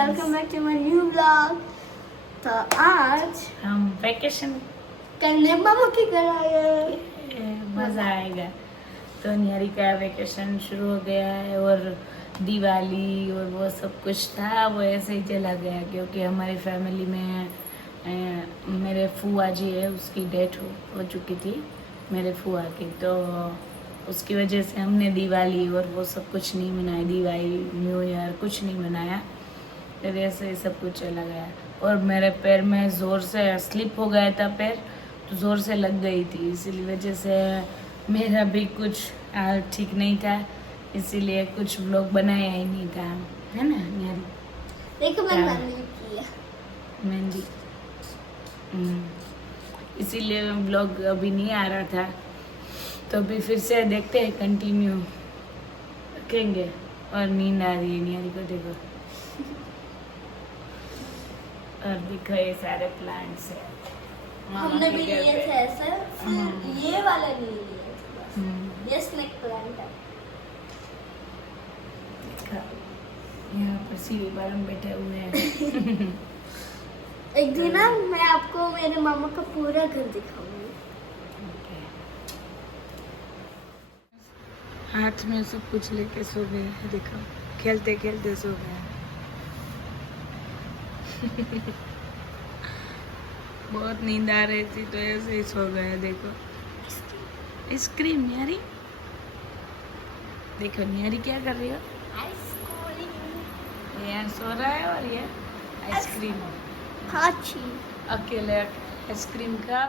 Welcome back to my new blog. तो आज हम वैकेशन करने मामा की घर आए। मज़ा आएगा। तो निहारी का वैकेशन शुरू हो गया है और दिवाली और वो सब कुछ था वो ऐसे ही चला गया क्योंकि हमारी फैमिली में मेरे फूआ जी है उसकी डेथ हो चुकी थी मेरे फूआ की। तो उसकी वजह से हमने दिवाली और वो सब कुछ नहीं मनाया, दिवाली न्यू ईयर कुछ नहीं मनाया। फिर ऐसे ही सब कुछ चला गया और मेरे पैर में ज़ोर से स्लिप हो गया था पैर, तो ज़ोर से लग गई थी, इसीलिए वजह से मेरा भी कुछ ठीक नहीं था, इसीलिए कुछ व्लॉग बनाया ही नहीं था, है ना निहारी? देखो मैंने मेहंदी की है। मेहंदी इसीलिए व्लॉग अभी नहीं आ रहा था, तो अभी फिर से देखते हैं, कंटिन्यू रखेंगे। और नींद आ रही है निहारी को, देखो। और देखो ये सारे प्लांट्स है, हमने भी लिए थे ऐसे, फिर ये वाला नहीं लिए थे। ये स्नेक प्लांट है। यहाँ पर सीढ़ी पर हम बैठे हुए हैं। एक दिन ना मैं आपको मेरे मामा का पूरा घर दिखाऊंगी। हाथ में सब कुछ लेके सो गए हैं, देखो खेलते खेलते सो गए हैं। बहुत नींद आ रही थी तो ऐसे ही सो गए, देखो। आइसक्रीम निहारी, देखो निहारी क्या कर रही हो? ये सो रहा है और ये आइसक्रीम खाची अकेले आइसक्रीम का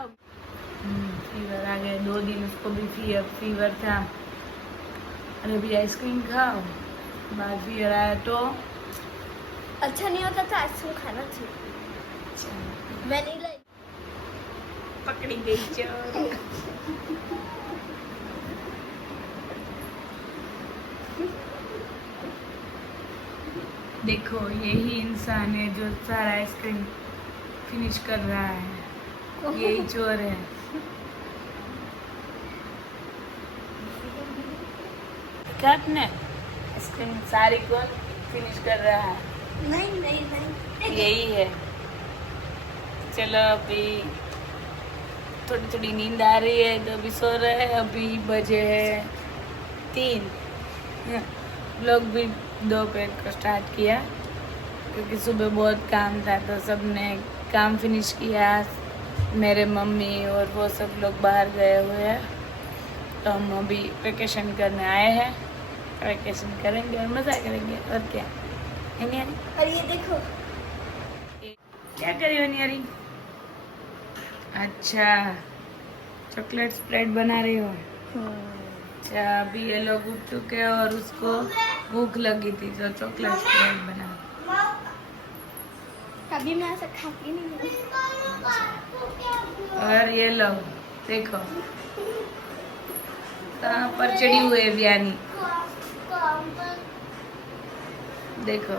फीवर आ गया, 2 दिन उसको भी फीवर था, और अभी आइसक्रीम खाओ, बाद फीवर आया तो अच्छा नहीं होता था, आइसक्रीम खाना चाहिए। मैं नहीं लाई। पकड़ी गई चोर। देखो यही इंसान है जो सारा आइसक्रीम फिनिश कर रहा है, यही चोर है। क्या आपने आइसक्रीम सारी को फिनिश कर रहा है? नहीं नहीं नहीं, यही है। चलो अभी थोड़ी थोड़ी नींद आ रही है तो अभी सो रहे हैं। अभी बजे है 3। लोग भी दोपहर को स्टार्ट किया क्योंकि सुबह बहुत काम था, तो सबने काम फिनिश किया। मेरे मम्मी और वो सब लोग बाहर गए हुए हैं, तो हम अभी वेकेशन करने आए हैं। वेकेशन करेंगे और मज़ा करेंगे, और क्या है निहारी? और ये देखो क्या कर रही हो निहारी? अच्छा, चॉकलेट स्प्रेड बना रही हो? अच्छा, अभी ये लोग उठ चुके हैं और उसको भूख लगी थी तो चॉकलेट स्प्रेड बना। कभी मैं ऐसा खाती नहीं हूँ। और ये लोग देखो कहाँ पर चढ़ी हुई है बियानी, देखो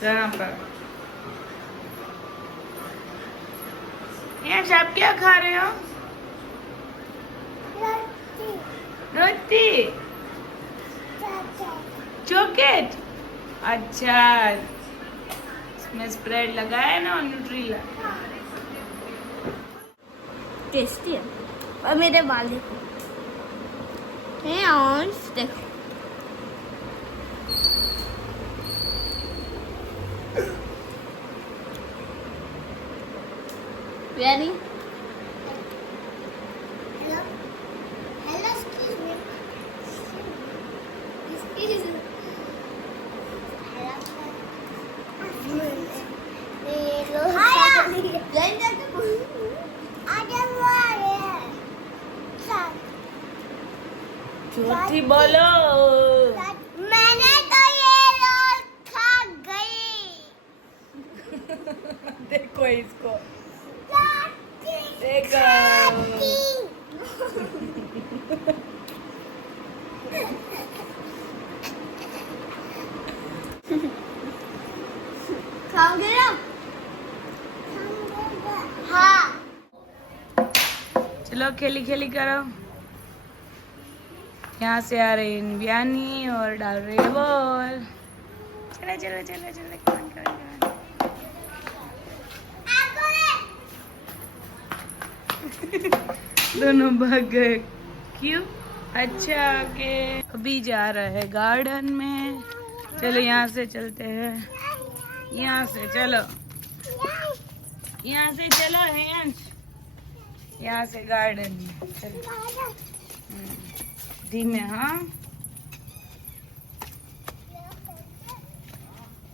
कहाँ पर। यहाँ आप क्या खा रहे हो? रोटी, चॉकलेट। अच्छा, इसमें स्प्रेड लगाया ना न्यूट्रीला। टेस्टी है। और मेरे बाल देखो, हैं और देखो यानी झूठी बोलो। मैंने तो ये रोल खा गई। देखो इसको, देखो। खाओगे ना? हाँ। चलो खेली खेली करो। यहाँ से आ रही है बियानी और डाल रही है बॉल। चलो चलो चलो चलो, come on, come on, come on. दोनों भाग गए। क्यों? अच्छा के अभी जा रहे हैं गार्डन में। चलो यहाँ से चलते हैं, यहाँ से चलो, यहाँ से चलो हेंच, यहाँ से गार्डन में चलो। धीमे, हाँ।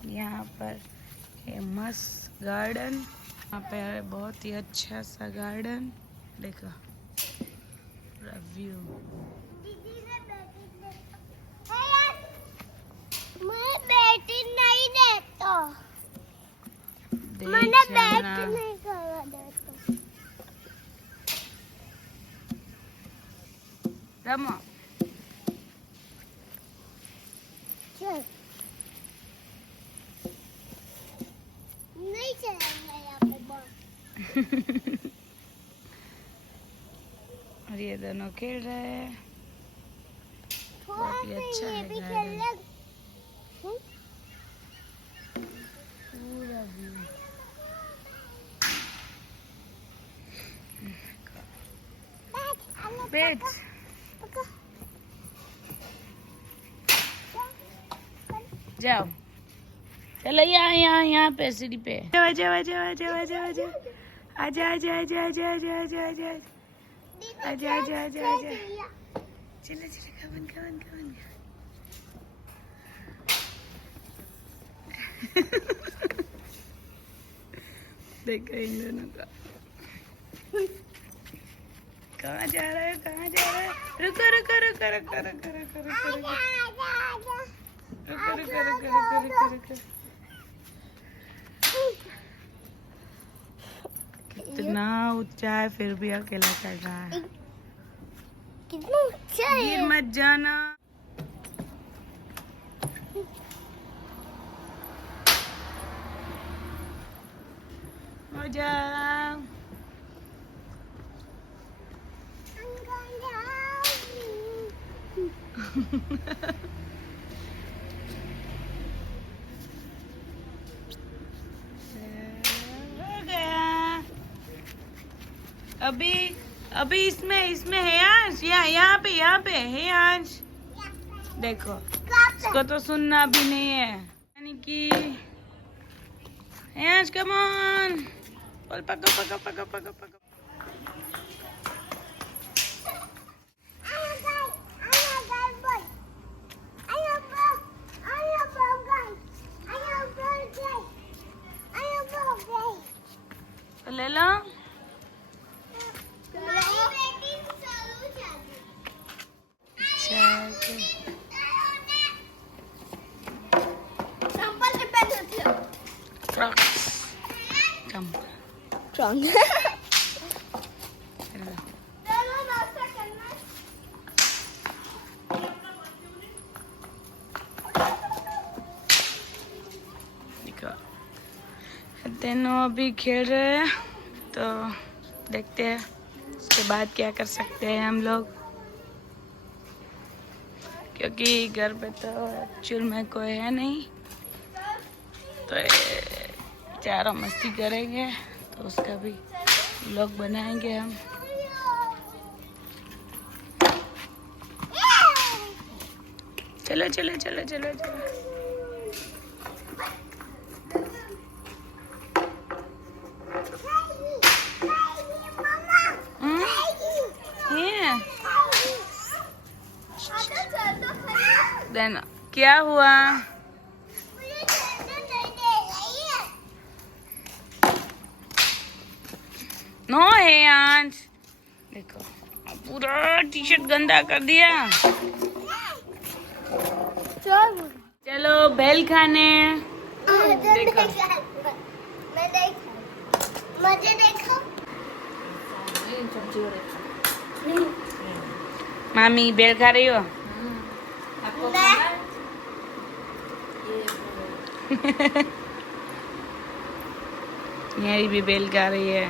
यहाँ पर ये मस्त गार्डन, यहाँ पे है बहुत ही अच्छा सा गार्डन। देखो व्यू। मैं बैठी नहीं देता, मैंने देख बैठ जाना। नहीं करवा देता। रमो। चल नहीं चलेंगे यहाँ पे बहुत। और ये दोनों खेल रहे हैं। थोड़ा बहुत ही अच्छा ये है भी गार्डन। खेल ले। पूरा व्यू। बैठ। जाओ, चलो यहाँ यहाँ यहाँ पे सीढ़ी पे। आजा आजा आजा आजा आजा आजा आजा आजा आजा आजा आजा आजा आजा आजा आजा आजा। चलो चलो, कमन कमन कमन। देखो इन दोनों का। कहाँ जा रहा है, कहाँ जा रहा है? रुको रुको रुको रुको रुको रुको रुको रुको रुको रुको रुको रुको रुको। कितना ऊंचा है फिर भी अकेला चल रहा है। कितना ऊंचा है? गिर मत जाना। हो जाओ। हो गया। अभी अभी इसमें है आज, यहाँ पे है आज। देखो इसको तो सुनना भी नहीं है, यानी कि आज कम ऑन, बोल पको पको पको पको पको। तो ले लो। अच्छा चंपल के पैर होती है। क्रॉक्स कम। स्ट्रॉन्ग। चलो। नाश्ता करना। देखो दोनों अभी खेल रहे हैं, तो देखते हैं उसके बाद क्या कर सकते हैं हम लोग, क्योंकि घर पे तो एक्चुअल में कोई है नहीं, तो ये चारों मस्ती करेंगे, तो उसका भी व्लॉग बनाएंगे हम। चलो चलो चलो चलो चलो। देना क्या हुआ? नो है आज। देखो पूरा टी शर्ट गंदा कर दिया। चलो बेल खाने। देखो मुझे देखो। मामी बेल खा रही हो? मेरी भी बेल खा रही है।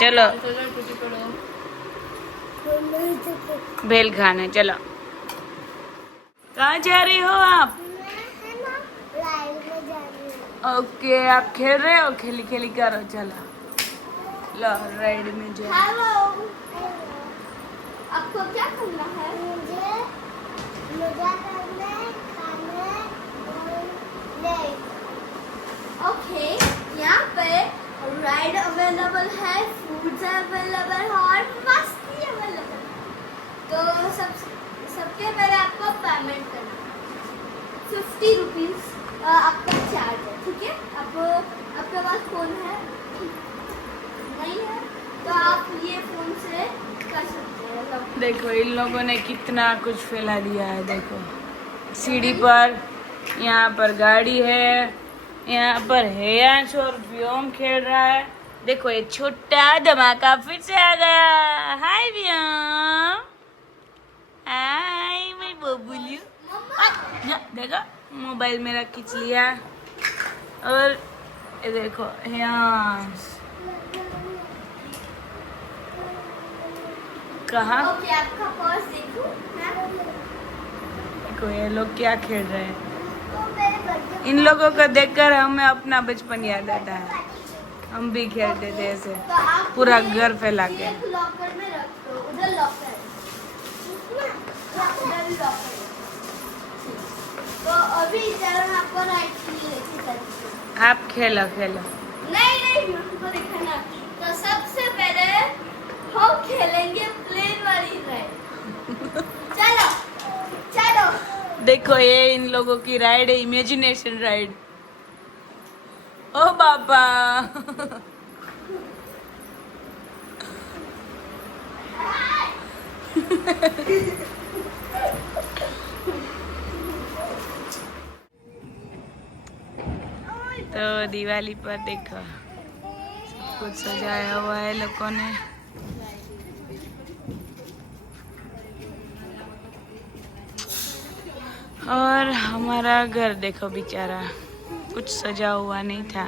चलो बेल खाने चलो। कहाँ जा रही हो आप? ओके आप खेल रहे हो, खेली खेली करो। चलो लो राइड में जाए। हेलो, आपको क्या करना है? मुझे करना है खाना और ओके, यहाँ पे राइड अवेलेबल है, फूड्स अवेलेबल है और मस्ती अवेलेबल है। तो सबके पहले आपको पेमेंट करना है 50 रुपीज़ आपका चार्ज है, ठीक है? आपके पास फ़ोन है? नहीं है तो आप ये फ़ोन से कर सकते हैं। देखो इन लोगों ने कितना कुछ फैला दिया है। देखो सीढ़ी पर, यहाँ पर गाड़ी है, यहाँ पर हेयांश और व्योम खेल रहा है। देखो ये छोटा धमाका फिर से आ गया। हाय व्योम, हाय मैं बबुली। देखो मोबाइल मेरा खींच लिया। और ये देखो हेयांश कहाँ। ओके, आपका पर्स देखूं मैं? देखो ये लोग क्या खेल रहे हैं। तो मेरे बर्थडे इन लोगों को देखकर हमें अपना बचपन याद आता है। हम भी खेलते थे ऐसे, तो आप पूरा ये घर फैला के। एक लॉकर में रख दो, उधर लॉकर है, उधर भी लॉकर है। तो अभी चरण आपको राइट के लिए लेके चलती हूँ। आप खेलो खेलो। नहीं हमको दिखाना। तो सबसे पहले हम खेलेंगे प्लेन वाली राइड। चलो चलो। देखो ये इन लोगों की राइड है, इमेजिनेशन राइड। ओ बाबा तो दिवाली पर देखो सब कुछ सजाया हुआ है लोगों ने। और हमारा घर देखो बेचारा कुछ सजा हुआ नहीं था,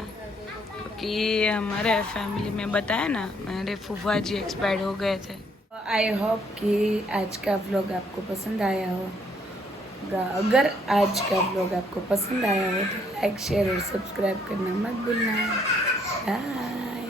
क्योंकि हमारे फैमिली में बताया ना मेरे फूफा जी एक्सपायर्ड हो गए थे। आई होप कि आज का व्लॉग आपको पसंद आया होगा। अगर आज का व्लॉग आपको पसंद आया हो तो लाइक शेयर और सब्सक्राइब करना मत भूलना। बाय।